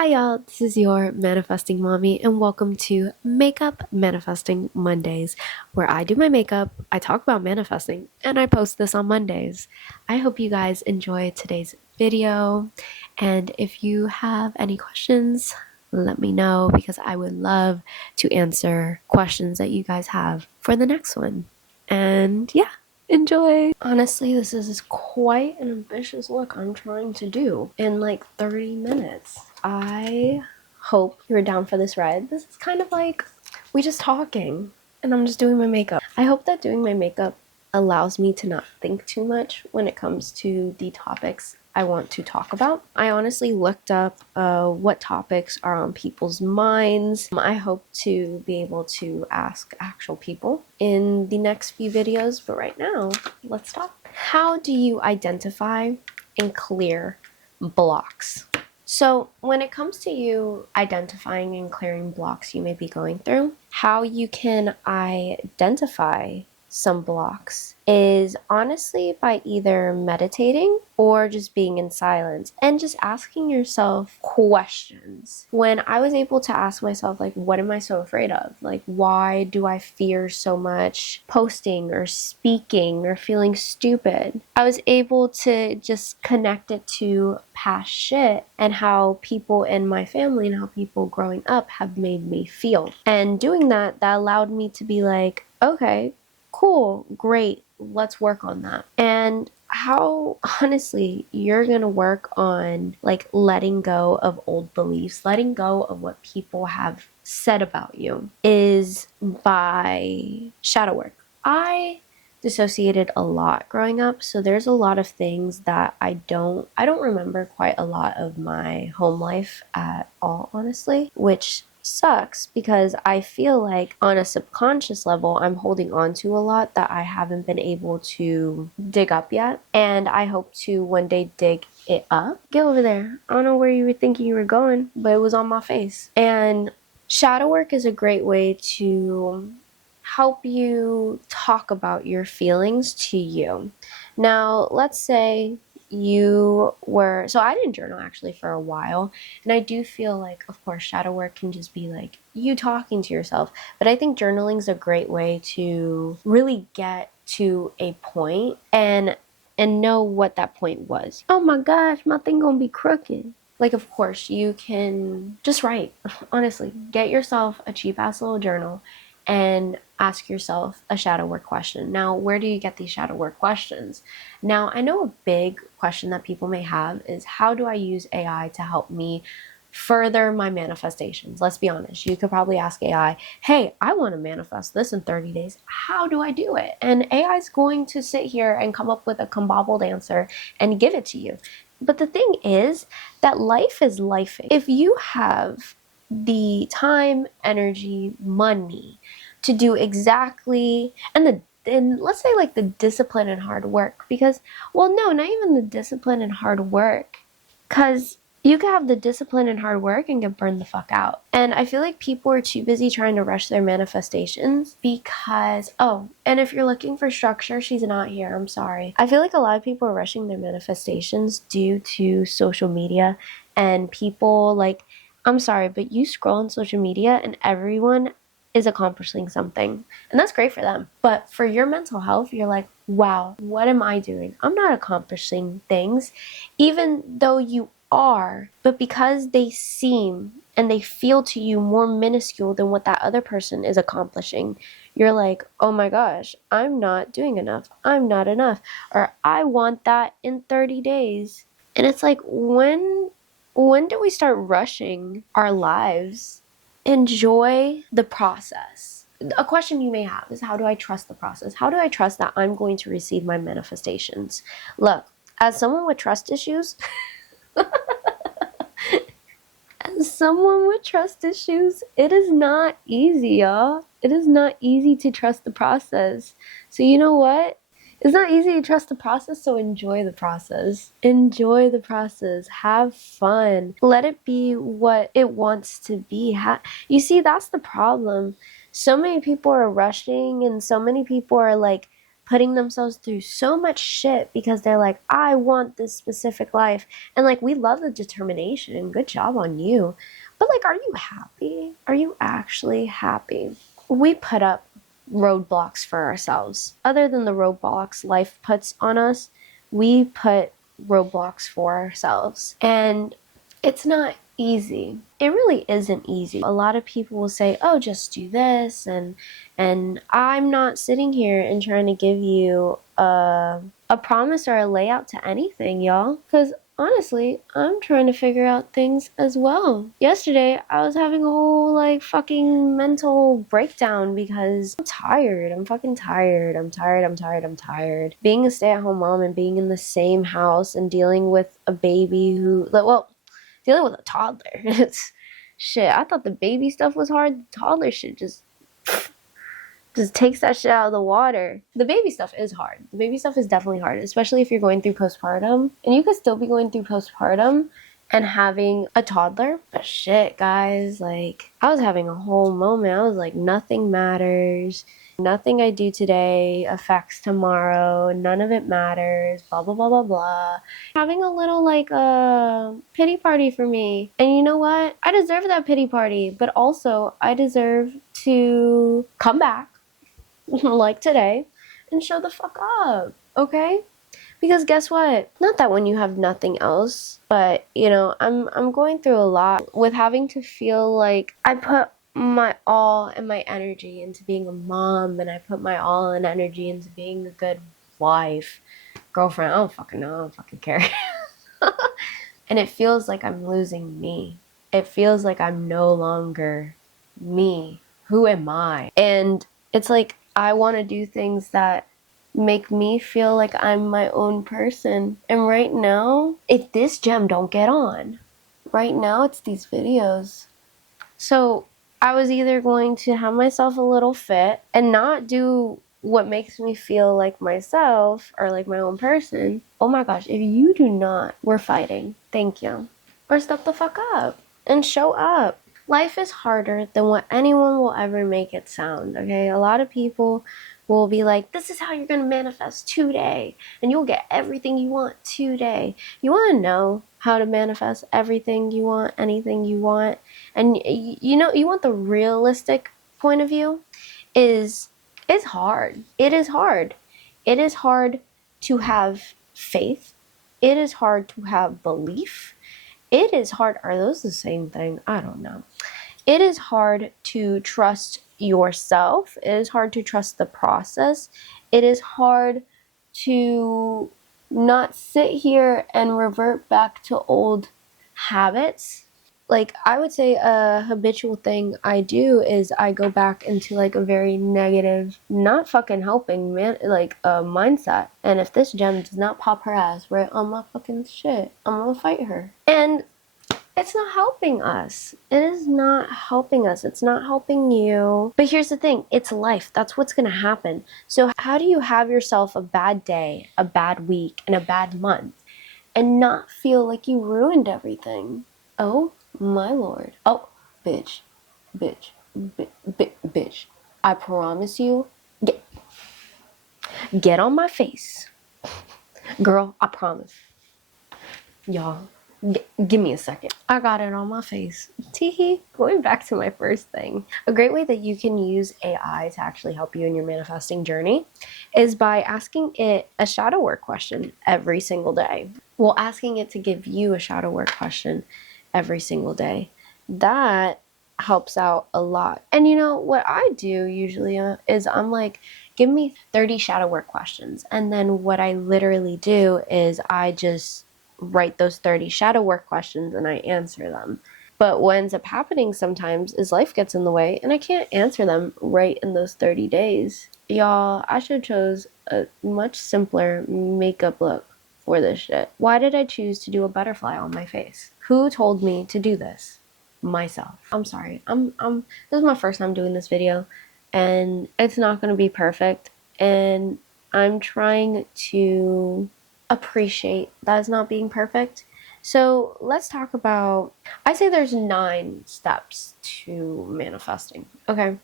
Hi y'all, this is your manifesting mommy and welcome to Makeup Manifesting Mondays, where I do my makeup, I talk about manifesting, and I post this on Mondays. I hope you guys enjoy today's video, and if you have any questions, let me know because I would love to answer questions that you guys have for the next one. And yeah, enjoy. Honestly, this is quite an ambitious look I'm trying to do in like 30 minutes. I hope you're down for this ride. This is kind of like we just talking and I'm just doing my makeup. I hope that doing my makeup allows me to not think too much when it comes to the topics I want to talk about. I honestly looked up what topics are on people's minds. I hope to be able to ask actual people in the next few videos, but right now, let's talk. How do you identify and clear blocks? So when it comes to you identifying and clearing blocks you may be going through, how you can identify some blocks is honestly by either meditating or just being in silence and just asking yourself questions. When I was able to ask myself, like, what am I so afraid of? Like, why do I fear so much posting or speaking or feeling stupid? I was able to just connect it to past shit and how people in my family and how people growing up have made me feel. And doing that allowed me to be like, okay, cool, great, let's work on that. And how honestly you're gonna work on like letting go of old beliefs, letting go of what people have said about you is by shadow work. I dissociated a lot growing up, so there's a lot of things that I don't remember quite a lot of my home life at all, honestly, which sucks because I feel like on a subconscious level I'm holding on to a lot that I haven't been able to dig up yet, and I hope to one day dig it up. Get over there. I don't know where you were thinking you were going, but it was on my face. And shadow work is a great way to help you talk about your feelings to you. Now, let's say so I didn't journal actually for a while, and I do feel like, of course, shadow work can just be like you talking to yourself, but I think journaling is a great way to really get to a point and know what that point was. Oh my gosh, my thing gonna be crooked. Like, of course, you can just write. Honestly, get yourself a cheap ass little journal and ask yourself a shadow work question. Now, where do you get these shadow work questions? Now, I know a big question that people may have is, how do I use AI to help me further my manifestations? Let's be honest. You could probably ask AI, hey, I want to manifest this in 30 days. How do I do it? And AI is going to sit here and come up with a combobbled answer and give it to you. But the thing is that life is life. If you have the time, energy, money to do exactly, and let's say like the discipline and hard work, because, well, no, not even the discipline and hard work, because you can have the discipline and hard work and get burned the fuck out. And I feel like people are too busy trying to rush their manifestations because, oh, and if you're looking for structure, she's not here. I'm sorry. I feel like a lot of people are rushing their manifestations due to social media, and people like, I'm sorry, but you scroll on social media and everyone is accomplishing something. And that's great for them. But for your mental health, you're like, wow, what am I doing? I'm not accomplishing things, even though you are. But because they seem and they feel to you more minuscule than what that other person is accomplishing, you're like, oh my gosh, I'm not doing enough. I'm not enough. Or I want that in 30 days. And it's like, when do we start rushing our lives? Enjoy the process. A question you may have is, how do I trust the process? How do I trust that I'm going to receive my manifestations? Look, as someone with trust issues, it is not easy, y'all. It is not easy to trust the process. So you know what? It's not easy to trust the process, so enjoy the process. Enjoy the process. Have fun. Let it be what it wants to be. You see, that's the problem. So many people are rushing and so many people are like putting themselves through so much shit because they're like, I want this specific life. And like, we love the determination and good job on you. But like, are you happy? Are you actually happy? We put up roadblocks for ourselves. Other than the roadblocks life puts on us, we put roadblocks for ourselves. And it's not easy. It really isn't easy. A lot of people will say, "Oh, just do this," and I'm not sitting here and trying to give you a promise or a layout to anything, y'all, because honestly, I'm trying to figure out things as well. Yesterday, I was having a whole like fucking mental breakdown because I'm tired. I'm fucking tired. I'm tired. Being a stay-at-home mom and being in the same house and dealing with a baby who, well, dealing with a toddler. It's shit. I thought the baby stuff was hard. The toddler shit just takes that shit out of the water. The baby stuff is hard. The baby stuff is definitely hard, especially if you're going through postpartum. And you could still be going through postpartum and having a toddler. But shit, guys, like, I was having a whole moment. I was like, nothing matters. Nothing I do today affects tomorrow. None of it matters. Blah, blah, blah, blah, blah. Having a little, like, pity party for me. And you know what? I deserve that pity party. But also, I deserve to come back, like today, and show the fuck up. Okay? Because guess what? Not that when you have nothing else, but you know, I'm going through a lot with having to feel like I put my all and my energy into being a mom, and I put my all and energy into being a good wife, girlfriend. I don't fucking know. I don't fucking care. And it feels like I'm losing me. It feels like I'm no longer me. Who am I? And it's like I want to do things that make me feel like I'm my own person. And right now, if this gem don't get on, right now it's these videos. So I was either going to have myself a little fit and not do what makes me feel like myself or like my own person. Oh my gosh, if you do not, we're fighting. Thank you. Or step the fuck up and show up. Life is harder than what anyone will ever make it sound, okay? A lot of people will be like, this is how you're going to manifest today, and you'll get everything you want today. You want to know how to manifest everything you want, anything you want, and you know, you want the realistic point of view is it's hard. It is hard. It is hard to have faith. It is hard to have belief. It is hard. Are those the same thing? I don't know. It is hard to trust yourself. It is hard to trust the process. It is hard to not sit here and revert back to old habits. Like, I would say a habitual thing I do is I go back into like a very negative, not fucking helping mindset. And if this gem does not pop her ass right on my fucking shit, I'm gonna fight her. And it's not helping us. It is not helping us. It's not helping you. But here's the thing. It's life. That's what's going to happen. So how do you have yourself a bad day, a bad week, and a bad month and not feel like you ruined everything? Oh, my Lord. Oh, bitch. Bitch. I promise you. Get on my face. Girl, I promise. Y'all. Give me a second. I got it on my face. Teehee. Going back to my first thing, a great way that you can use AI to actually help you in your manifesting journey is by asking it a shadow work question every single day. Well, asking it to give you a shadow work question every single day. That helps out a lot. And you know what I do usually is I'm like, give me 30 shadow work questions. And then what I literally do is I just write those 30 shadow work questions and I answer them. But what ends up happening sometimes is life gets in the way and I can't answer them right in those 30 days. Y'all, I should have chose a much simpler makeup look for this shit. Why did I choose to do a butterfly on my face? Who told me to do this? Myself. I'm sorry. This is my first time doing this video and it's not going to be perfect, and I'm trying to appreciate that it's not being perfect. So let's talk about, I say there's 9 steps to manifesting. Okay.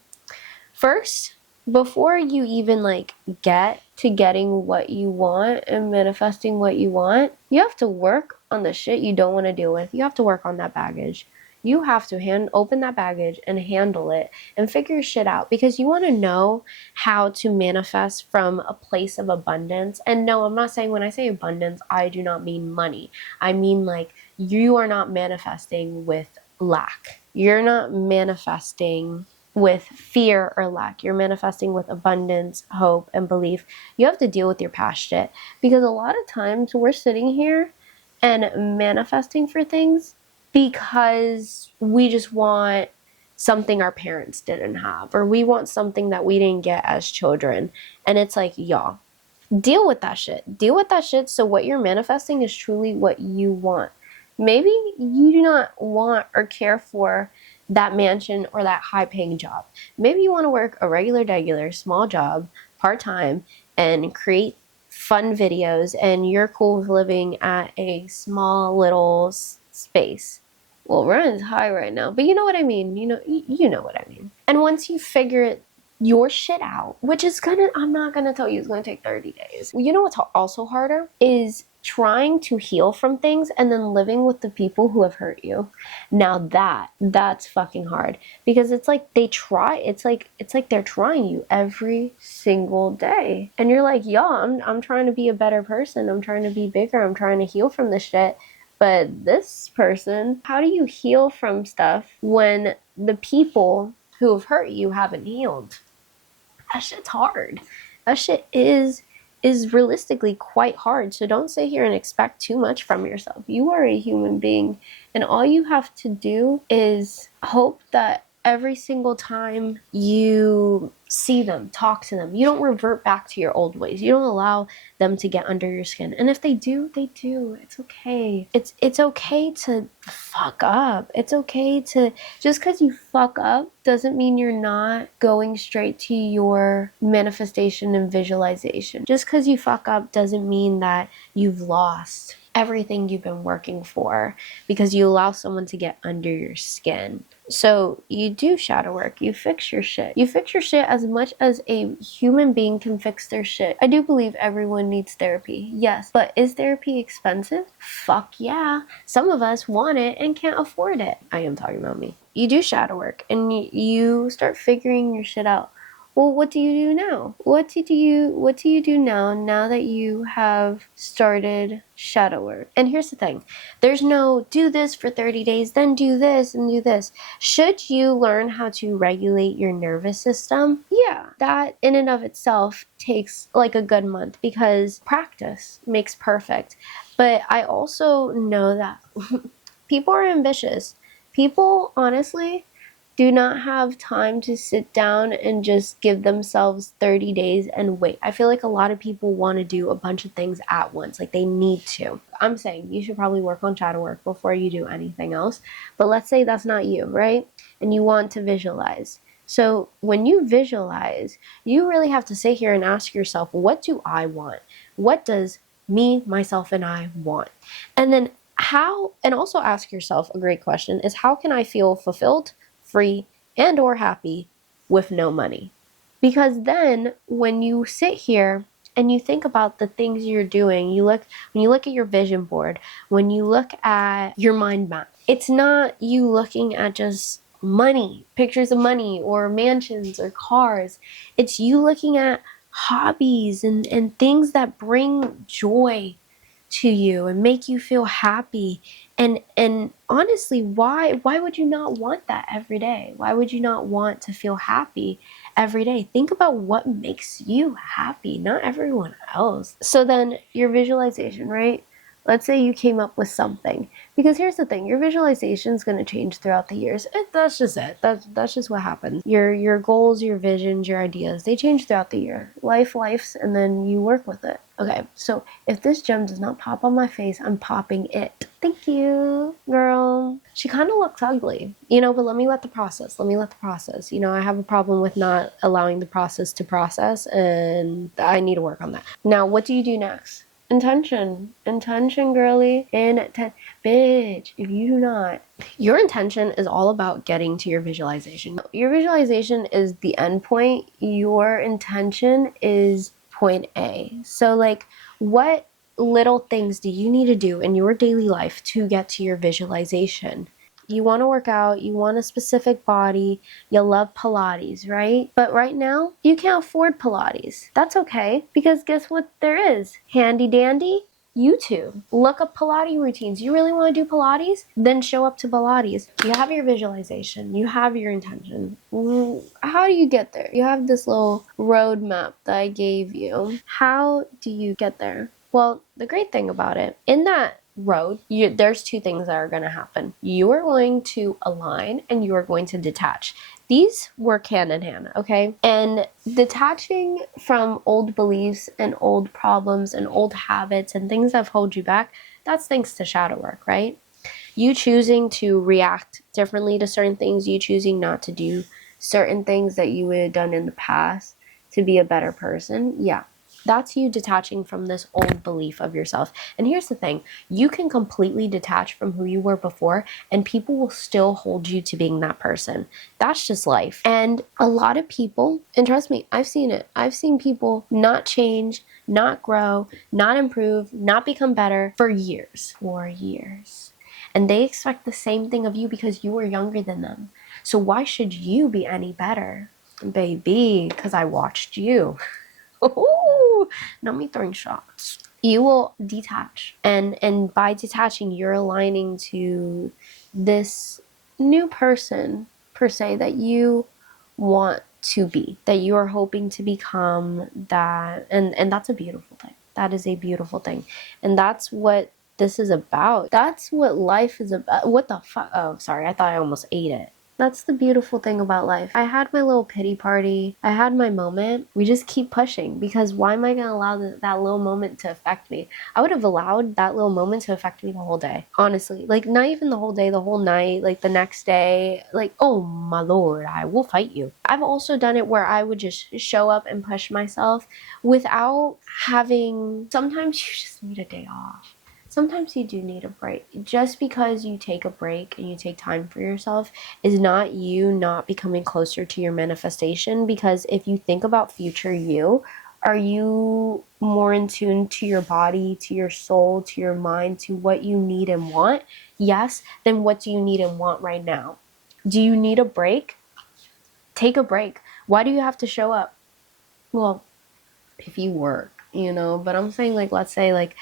First, before you even like get to getting what you want and manifesting what you want, you have to work on the shit you don't want to deal with. You have to work on that baggage. You have to open that baggage and handle it and figure shit out, because you want to know how to manifest from a place of abundance. And no, I'm not saying, when I say abundance, I do not mean money. I mean, like, you are not manifesting with lack. You're not manifesting with fear or lack. You're manifesting with abundance, hope, and belief. You have to deal with your past shit, because a lot of times we're sitting here and manifesting for things because we just want something our parents didn't have, or we want something that we didn't get as children. And it's like, y'all, deal with that shit. Deal with that shit so what you're manifesting is truly what you want. Maybe you do not want or care for that mansion or that high paying job. Maybe you want to work a regular, small job, part time, and create fun videos, and you're cool with living at a small little space. Well, rent is high right now, but you know what I mean. You know what I mean. And once you figure your shit out, which is I'm not gonna tell you it's gonna take 30 days. You know what's also harder is trying to heal from things and then living with the people who have hurt you. Now that's fucking hard, because it's like it's like they're trying you every single day, and you're like, yo, I'm trying to be a better person, I'm trying to be bigger, I'm trying to heal from this shit. But this person, how do you heal from stuff when the people who have hurt you haven't healed? That shit's hard. That shit is realistically quite hard. So don't sit here and expect too much from yourself. You are a human being, and all you have to do is hope that every single time you see them, talk to them, you don't revert back to your old ways. You don't allow them to get under your skin. And if they do, they do. It's okay. It's okay to fuck up. It's okay to, just because you fuck up doesn't mean you're not going straight to your manifestation and visualization. Just because you fuck up doesn't mean that you've lost everything you've been working for because you allow someone to get under your skin. So you do shadow work, you fix your shit. You fix your shit as much as a human being can fix their shit. I do believe everyone needs therapy, yes, but is therapy expensive? Fuck yeah. Some of us want it and can't afford it. I am talking about me. You do shadow work and you start figuring your shit out. Well, what do you do now? What do you do now that you have started shadow work? And here's the thing. There's no do this for 30 days, then do this and do this. Should you learn how to regulate your nervous system? Yeah, that in and of itself takes like a good month, because practice makes perfect. But I also know that people are ambitious. People, honestly, do not have time to sit down and just give themselves 30 days and wait. I feel like a lot of people want to do a bunch of things at once, like they need to. I'm saying you should probably work on shadow work before you do anything else. But let's say that's not you, right? And you want to visualize. So when you visualize, you really have to sit here and ask yourself, what do I want? What does me, myself, and I want? And then and also ask yourself a great question is, how can I feel fulfilled, free, and or happy with no money? Because then when you sit here and you think about the things you're doing, when you look at your vision board, when you look at your mind map, it's not you looking at just money, pictures of money or mansions or cars. It's you looking at hobbies and things that bring joy to you and make you feel happy. And honestly, why would you not want that every day? Why would you not want to feel happy every day? Think about what makes you happy, not everyone else. So then your visualization, right? Let's say you came up with something. Because here's the thing, your visualization is going to change throughout the years. That's just it. That's just what happens. Your goals, your visions, your ideas, they change throughout the year. Life's, and then you work with it. Okay, so if this gem does not pop on my face, I'm popping it. Thank you, girl. She kind of looks ugly, but let me let the process. I have a problem with not allowing the process to process, and I need to work on that. Now, what do you do next? Intention, girly. Bitch, if you do not, your intention is all about getting to your visualization. Your visualization is the end point. Your intention is point A. So, like, what little things do you need to do in your daily life to get to your visualization? You want to work out, you want a specific body, you love Pilates, right? But right now, you can't afford Pilates. That's okay, because guess what there is? Handy dandy YouTube. Look up Pilates routines. You really want to do Pilates? Then show up to Pilates. You have your visualization, you have your intention. How do you get there? You have this little roadmap that I gave you. How do you get there? Well, the great thing about it, in that road, there's two things that are going to happen. You are going to align and you are going to detach. These work hand in hand, okay? And detaching from old beliefs and old problems and old habits and things that have held you back, that's thanks to shadow work, right? You choosing to react differently to certain things, you choosing not to do certain things that you would have done in the past to be a better person, yeah. That's you detaching from this old belief of yourself. And here's the thing, you can completely detach from who you were before and people will still hold you to being that person. That's just life. And a lot of people, and trust me, I've seen it. I've seen people not change, not grow, not improve, not become better for years. For years. And they expect the same thing of you because you were younger than them. So why should you be any better? Baby, because I watched you. Ooh, not me throwing shots. You will detach, and by detaching, you're aligning to this new person per se that you want to be, that you are hoping to become. That, and that's a beautiful thing. That is a beautiful thing, and that's what this is about. That's what life is about. What the fuck? Oh, sorry, I thought I almost ate it. That's the beautiful thing about life. I had my little pity party. I had my moment. We just keep pushing, because why am I going to allow that little moment to affect me? I would have allowed that little moment to affect me the whole day. Honestly. Like, not even the whole day, the whole night, like the next day. Like, oh my lord, I will fight you. I've also done it where I would just show up and push myself without having... Sometimes you just need a day off. Sometimes you do need a break. Just because you take a break and you take time for yourself is not you not becoming closer to your manifestation. Because if you think about future you, are you more in tune to your body, to your soul, to your mind, to what you need and want? Yes. Then what do you need and want right now? Do you need a break? Take a break. Why do you have to show up? Well, if you work, but I'm saying, like, let's say, like,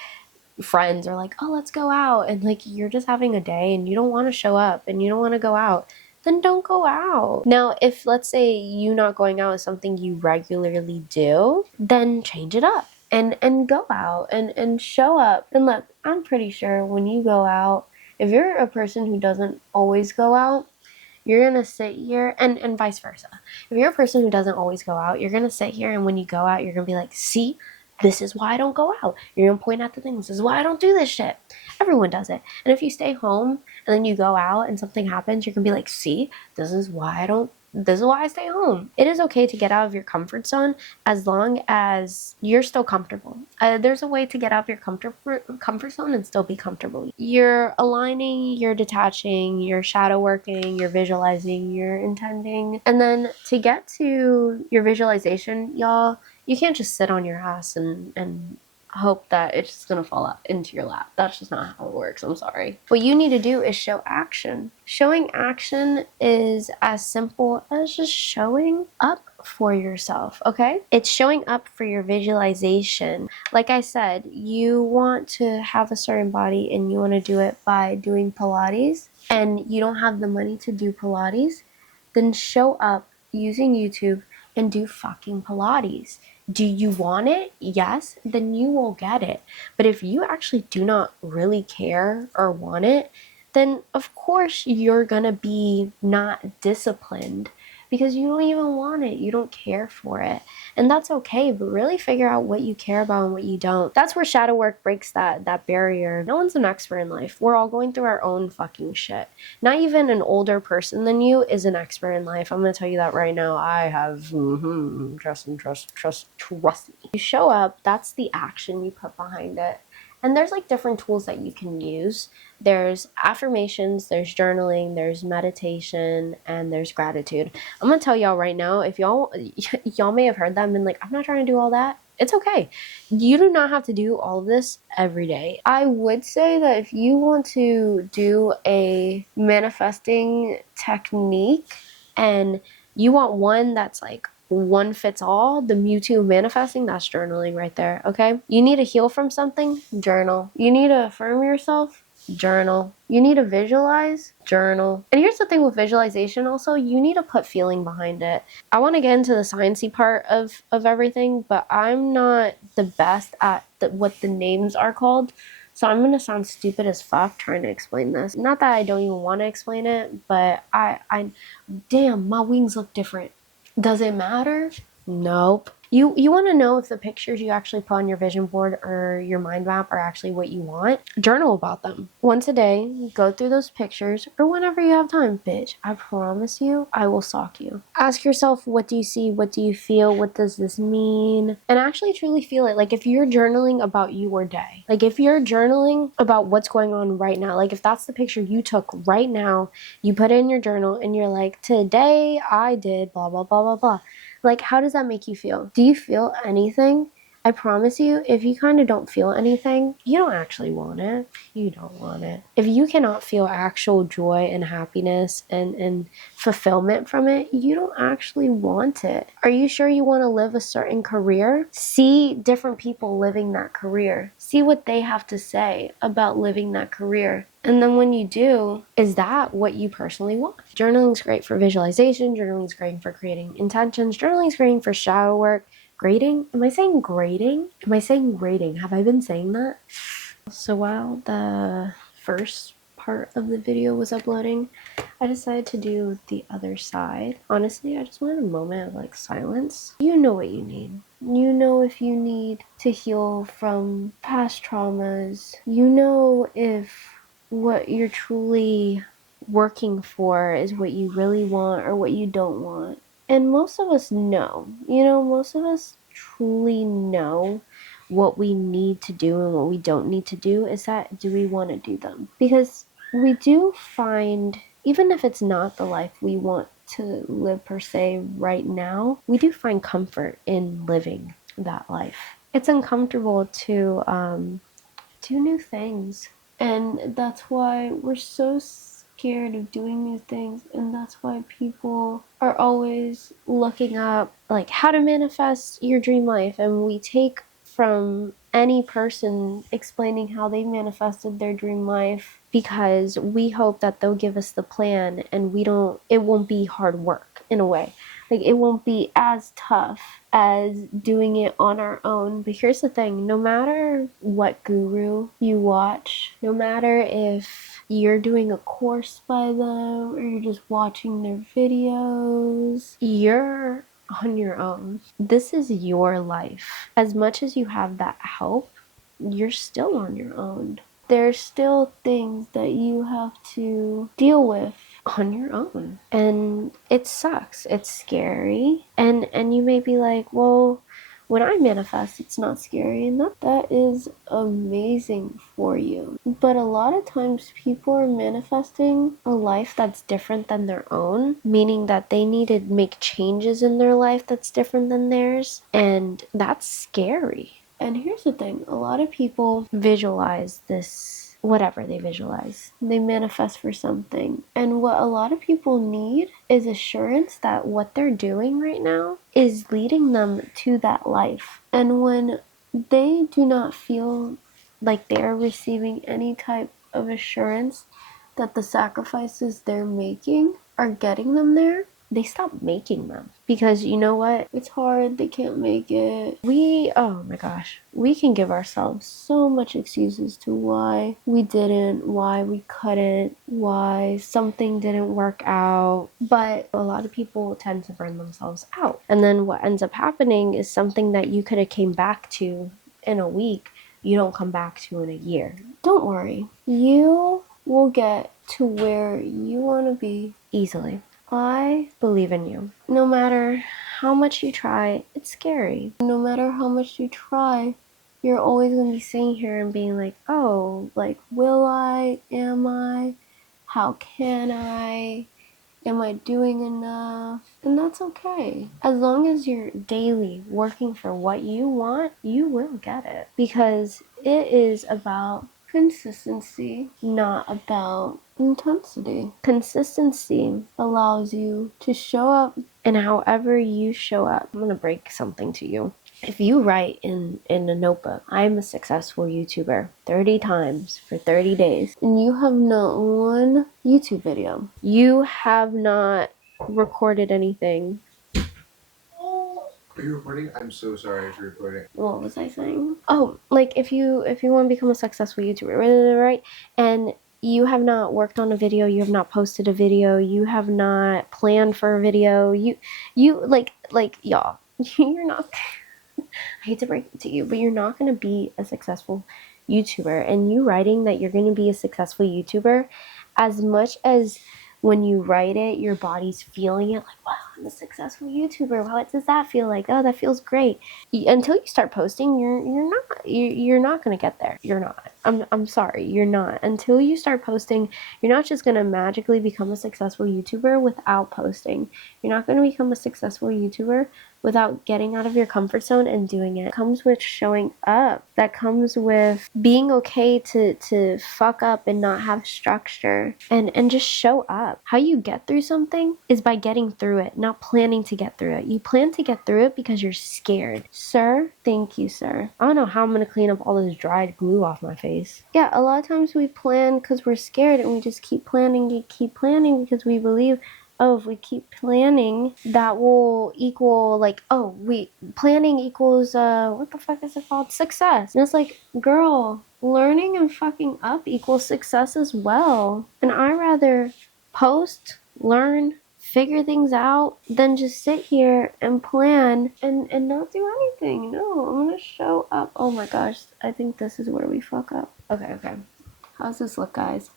friends are like, oh, let's go out, and like you're just having a day and you don't want to show up and you don't want to go out, then don't go out. Now, if let's say you not going out is something you regularly do, then change it up and go out and show up. And look, I'm pretty sure when you go out, if you're a person who doesn't always go out, you're gonna sit here, and vice versa. If you're a person who doesn't always go out, you're gonna sit here, and when you go out, you're gonna be like, see, this is why I don't go out. You're gonna point out the things. This is why I don't do this shit. Everyone does it. And if you stay home and then you go out and something happens, you're gonna be like, see, this is why I stay home. It is okay to get out of your comfort zone as long as you're still comfortable. There's a way to get out of your comfort zone and still be comfortable. You're aligning, you're detaching, you're shadow working, you're visualizing, you're intending. And then to get to your visualization, y'all, you can't just sit on your ass and hope that it's just gonna fall out into your lap. That's just not how it works. I'm sorry. What you need to do is show action. Showing action is as simple as just showing up for yourself, okay? It's showing up for your visualization. Like I said, you want to have a certain body and you want to do it by doing Pilates, and you don't have the money to do Pilates, then show up using YouTube and do fucking Pilates. Do you want it? Yes, then you will get it. But if you actually do not really care or want it, then of course you're gonna be not disciplined, because you don't even want it. You don't care for it. And that's okay, but really figure out what you care about and what you don't. That's where shadow work breaks that barrier. No one's an expert in life. We're all going through our own fucking shit. Not even an older person than you is an expert in life. I'm gonna tell you that right now. I have trust me. You show up, that's the action you put behind it. And there's like different tools that you can use. There's affirmations, there's journaling, there's meditation, and there's gratitude. I'm gonna tell y'all right now, if y'all may have heard that and been like, I'm not trying to do all that. It's okay. You do not have to do all of this every day. I would say that if you want to do a manifesting technique and you want one that's like one fits all, the Mewtwo of manifesting, that's journaling right there, okay? You need to heal from something? Journal. You need to affirm yourself? Journal. You need to visualize? Journal. And here's the thing with visualization also, you need to put feeling behind it. I want to get into the sciencey part of everything, but I'm not the best at what the names are called. So I'm gonna sound stupid as fuck trying to explain this. Not that I don't even want to explain it, but I damn, my wings look different. Does it matter? Nope. You want to know if the pictures you actually put on your vision board or your mind map are actually what you want? Journal about them. Once a day, go through those pictures or whenever you have time, bitch. I promise you, I will sock you. Ask yourself, what do you see? What do you feel? What does this mean? And actually truly feel it. Like if you're journaling about your day, like if you're journaling about what's going on right now, like if that's the picture you took right now, you put it in your journal and you're like, today I did blah, blah, blah, blah, blah. Like, how does that make you feel? Do you feel anything? I promise you, if you kind of don't feel anything, you don't actually want it. You don't want it. If you cannot feel actual joy and happiness and fulfillment from it, you don't actually want it. Are you sure you want to live a certain career? See different people living that career. See what they have to say about living that career. And then when you do, is that what you personally want? Journaling's great for visualization. Journaling's great for creating intentions. Journaling's great for shadow work. Grading? Am I saying grading? Am I saying grading? Have I been saying that? So while the first part of the video was uploading, I decided to do the other side. Honestly, I just wanted a moment of like silence. You know what you need. You know if you need to heal from past traumas. You know if what you're truly working for is what you really want or what you don't want. And most of us know, most of us truly know what we need to do and what we don't need to do. Is that, do we want to do them? Because we do find, even if it's not the life we want to live per se right now, we do find comfort in living that life. It's uncomfortable to do new things. And that's why we're so scared of doing new things. And that's why people are always looking up like how to manifest your dream life. And we take from any person explaining how they manifested their dream life because we hope that they'll give us the plan and it won't be hard work in a way. Like, it won't be as tough as doing it on our own. But here's the thing, no matter what guru you watch, no matter if you're doing a course by them or you're just watching their videos, you're on your own. This is your life. As much as you have that help, you're still on your own. There's still things that you have to deal with on your own. And it sucks. It's scary. And you may be like, well, when I manifest, it's not scary. And that is amazing for you. But a lot of times people are manifesting a life that's different than their own, meaning that they need to make changes in their life that's different than theirs. And that's scary. And here's the thing, a lot of people visualize this, whatever they visualize. They manifest for something. And what a lot of people need is assurance that what they're doing right now is leading them to that life. And when they do not feel like they're receiving any type of assurance that the sacrifices they're making are getting them there, they stop making them. Because you know what? It's hard, they can't make it. Oh my gosh, we can give ourselves so much excuses to why we didn't, why we couldn't, why something didn't work out. But a lot of people tend to burn themselves out. And then what ends up happening is something that you could have came back to in a week, you don't come back to in a year. Don't worry. You will get to where you want to be easily. I believe in you. No matter how much you try, it's scary. No matter how much you try, you're always going to be sitting here and being like, oh, like, will I? Am I? How can I? Am I doing enough? And that's okay. As long as you're daily working for what you want, you will get it. Because it is about consistency, not about intensity. Consistency allows you to show up, and however you show up, I'm gonna break something to you. If you write in a notebook, I'm a successful YouTuber 30 times for 30 days, and you have not one YouTube video, you have not recorded anything. Are you recording? I'm so sorry if you're recording. What was I saying? Oh, like if you want to become a successful YouTuber, right? And you have not worked on a video, you have not posted a video, you have not planned for a video, you like y'all, you're not I hate to break it to you, but you're not going to be a successful YouTuber. And you writing that you're going to be a successful YouTuber, as much as when you write it, your body's feeling it, like, wow, I'm a successful YouTuber. Wow, what does that feel like? Oh, that feels great. Until you start posting, you're not going to get there. You're not. I'm sorry, you're not. Until you start posting, you're not just going to magically become a successful YouTuber without posting. You're not going to become a successful YouTuber without getting out of your comfort zone and doing it. It comes with showing up. That comes with being okay to fuck up and not have structure and just show up. How you get through something is by getting through it, not planning to get through it. You plan to get through it because you're scared. Sir, thank you, sir. I don't know how I'm gonna clean up all this dried glue off my face. Yeah, a lot of times we plan because we're scared, and we just keep planning because we believe, oh, if we keep planning, that will equal, like, oh, planning equals, what the fuck is it called? Success. And it's like, girl, learning and fucking up equals success as well. And I rather post, learn, figure things out than just sit here and plan and not do anything. No, I'm gonna show up. Oh my gosh, I think this is where we fuck up. Okay. How's this look, guys?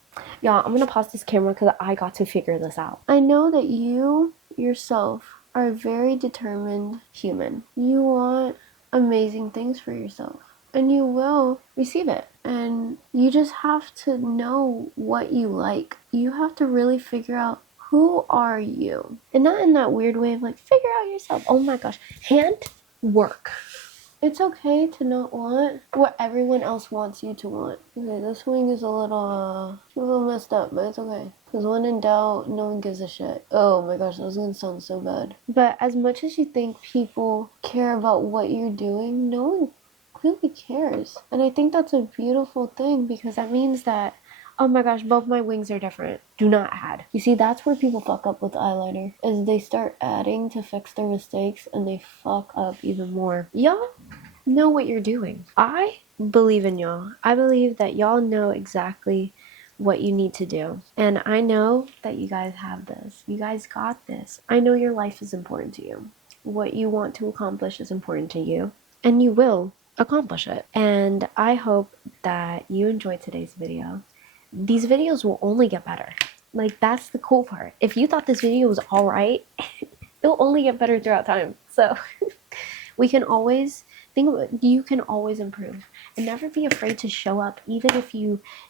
Y'all, I'm gonna pause this camera because I got to figure this out. I know that you yourself are a very determined human. You want amazing things for yourself, and you will receive it. And you just have to know what you like. You have to really figure out, who are you? And not in that weird way of like, figure out yourself. Oh my gosh. Hand work. It's okay to not want what everyone else wants you to want. Okay, this wing is a little messed up, but it's okay. Because when in doubt, no one gives a shit. Oh my gosh, that was gonna sound so bad. But as much as you think people care about what you're doing, no one clearly cares. And I think that's a beautiful thing, because that means that, oh my gosh, both my wings are different. Do not add. You see, that's where people fuck up with eyeliner, is they start adding to fix their mistakes, and they fuck up even more. Y'all know what you're doing. I believe in y'all. I believe that y'all know exactly what you need to do. And I know that you guys have this. You guys got this. I know your life is important to you. What you want to accomplish is important to you. And you will accomplish it. And I hope that you enjoyed today's video. These videos will only get better. Like, that's the cool part. If you thought this video was alright, it'll only get better throughout time. So we can always you can always improve, and never be afraid to show up, even if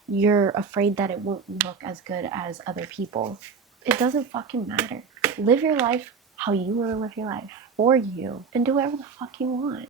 you're afraid that it won't look as good as other people. It doesn't fucking matter. Live your life how you want to live your life, for you, and do whatever the fuck you want.